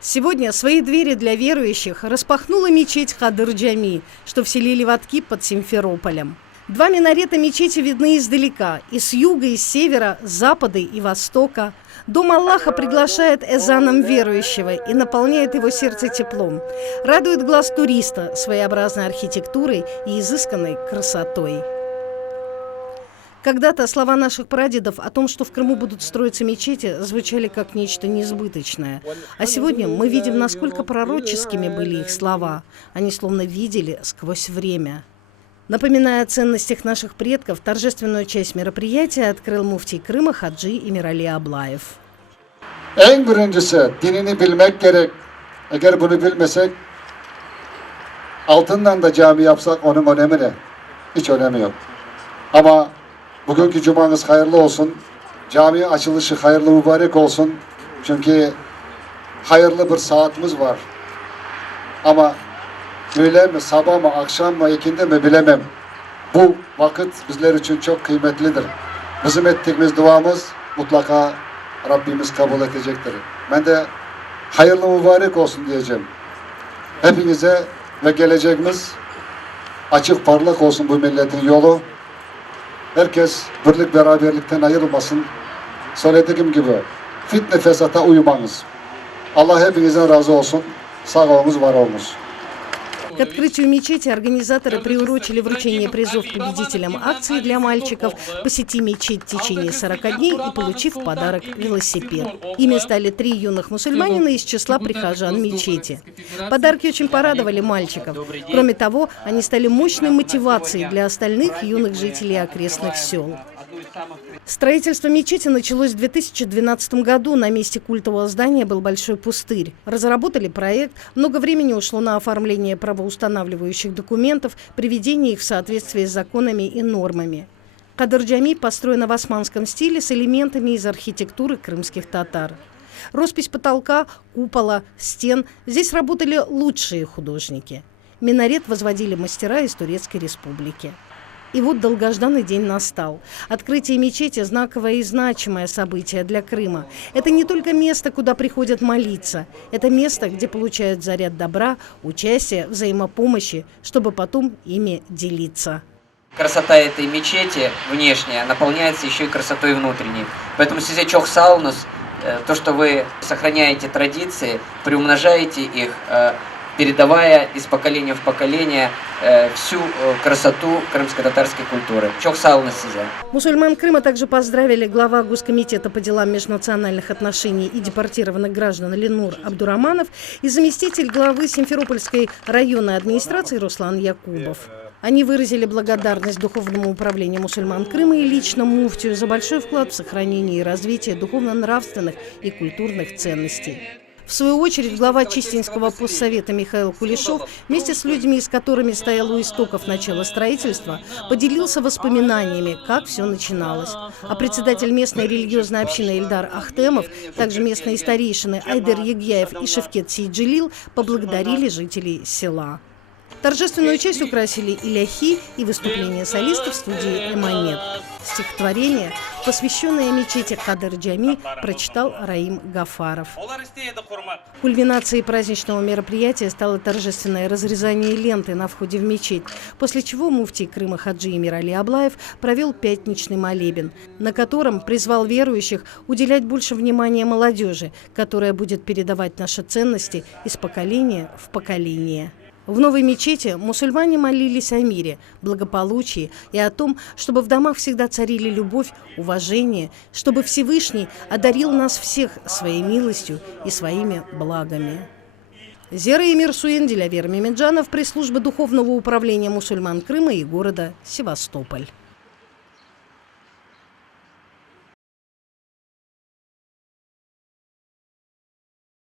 Сегодня свои двери для верующих распахнула мечеть Кадыр-Джами, что в селе Леватки под Симферополем. Два минарета мечети видны издалека, и с юга, и с севера, с запада и востока. Дом Аллаха приглашает эзаном верующего и наполняет его сердце теплом. Радует глаз туриста своеобразной архитектурой и изысканной красотой. Когда-то слова наших прадедов о том, что в Крыму будут строиться мечети, звучали как нечто несбыточное. А сегодня мы видим, насколько пророческими были их слова. Они словно видели сквозь время. Напоминая о ценностях наших предков, торжественную часть мероприятия открыл муфтий Крыма Хаджи Эмирали Аблаев. En birincisi dinini bilmek gerek. Eğer bunu bilmesek altından da cami yapsak onun önemi ne? Hiç önemi yok. Ama bugünkü cumanız hayırlı olsun. Cami açılışı hayırlı mübarek olsun. Çünkü hayırlı bir saatimiz var. Ama öğle mi, sabah mı, akşam mı, ikindi mi bilemem. Bu vakit bizler için çok kıymetlidir. Bizim ettiğimiz duamız mutlaka Rabbimiz kabul edecektir. Ben de hayırlı mübarek olsun diyeceğim. Hepinize ve geleceğimiz açık parlak olsun bu milletin yolu. Herkes birlik beraberlikten ayrılmasın. Söylediğim gibi fitne fesata uymayınız. Allah hepinizden razı olsun. Sağ olunuz, var olunuz. К открытию мечети организаторы приурочили вручение призов победителям акции для мальчиков, посети мечеть в течение 40 дней и получив в подарок велосипед. Ими стали 3 юных мусульманина из числа прихожан мечети. Подарки очень порадовали мальчиков. Кроме того, они стали мощной мотивацией для остальных юных жителей окрестных сел. Строительство мечети началось в 2012 году. На месте культового здания был большой пустырь. Разработали проект. Много времени ушло на оформление правоустанавливающих документов, приведение их в соответствие с законами и нормами. Кадыр-Джами построена в османском стиле с элементами из архитектуры крымских татар. Роспись потолка, купола, стен. Здесь работали лучшие художники. Минарет возводили мастера из Турецкой Республики. И вот долгожданный день настал. Открытие мечети – знаковое и значимое событие для Крыма. Это не только место, куда приходят молиться. Это место, где получают заряд добра, участия, взаимопомощи, чтобы потом ими делиться. Красота этой мечети внешняя наполняется еще и красотой внутренней. Поэтому size çok sağ olunuz, то, что вы сохраняете традиции, приумножаете их, передавая из поколения в поколение всю красоту крымско-татарской культуры. Çok sağ olun size. Мусульман Крыма также поздравили глава Госкомитета по делам межнациональных отношений и депортированных граждан Ленур Абдураманов и заместитель главы Симферопольской районной администрации Руслан Якубов. Они выразили благодарность Духовному управлению мусульман Крыма и лично муфтию за большой вклад в сохранение и развитие духовно-нравственных и культурных ценностей. В свою очередь, глава Чистинского постсовета Михаил Кулешов вместе с людьми, с которыми стоял у истоков начала строительства, поделился воспоминаниями, как все начиналось. А председатель местной религиозной общины Эльдар Ахтемов, также местные старейшины Айдер Егьяев и Шевкет Сейджилил поблагодарили жителей села. Торжественную часть украсили и ляхи, и выступления солистов в студии «Эмонет». Стихотворение, посвященное мечети Кадыр-Джами, прочитал Раим Гафаров. Кульминацией праздничного мероприятия стало торжественное разрезание ленты на входе в мечеть, после чего муфтий Крыма Хаджи Эмирали Аблаев провел пятничный молебен, на котором призвал верующих уделять больше внимания молодежи, которая будет передавать наши ценности из поколения в поколение. В новой мечети мусульмане молились о мире, благополучии и о том, чтобы в домах всегда царили любовь, уважение, чтобы Всевышний одарил нас всех своей милостью и своими благами. Зера Эмир Суен, Дилявер Мемеджанов, пресс-служба Духовного управления мусульман Крыма и города Севастополь.